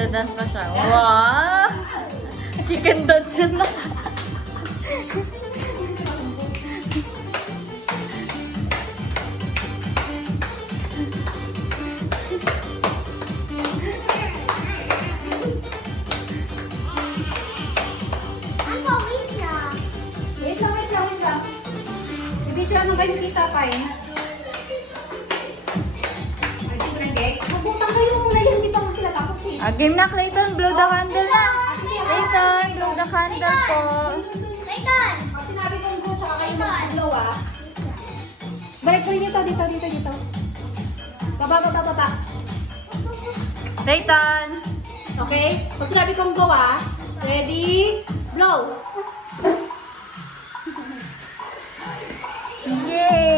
Magda-dance pa siya. Wow! Chicken dance na. Ang pawis na. Wait lang. Ibigyan mo kayo ni Tita Pai. Ay, sobrang gay. Magbutang kayo muna yan. Hindi pa mo sila tapos eh. Game na, Clayton. Blow the candle na. Clayton, blow the candle po. Clayton! Pag sinabi kong go, tsaka kayo mag-blow ah. Balik ko rin dito. Baba. Clayton. Okay? Pag sinabi kong go ah. Ready? Blow! Yay!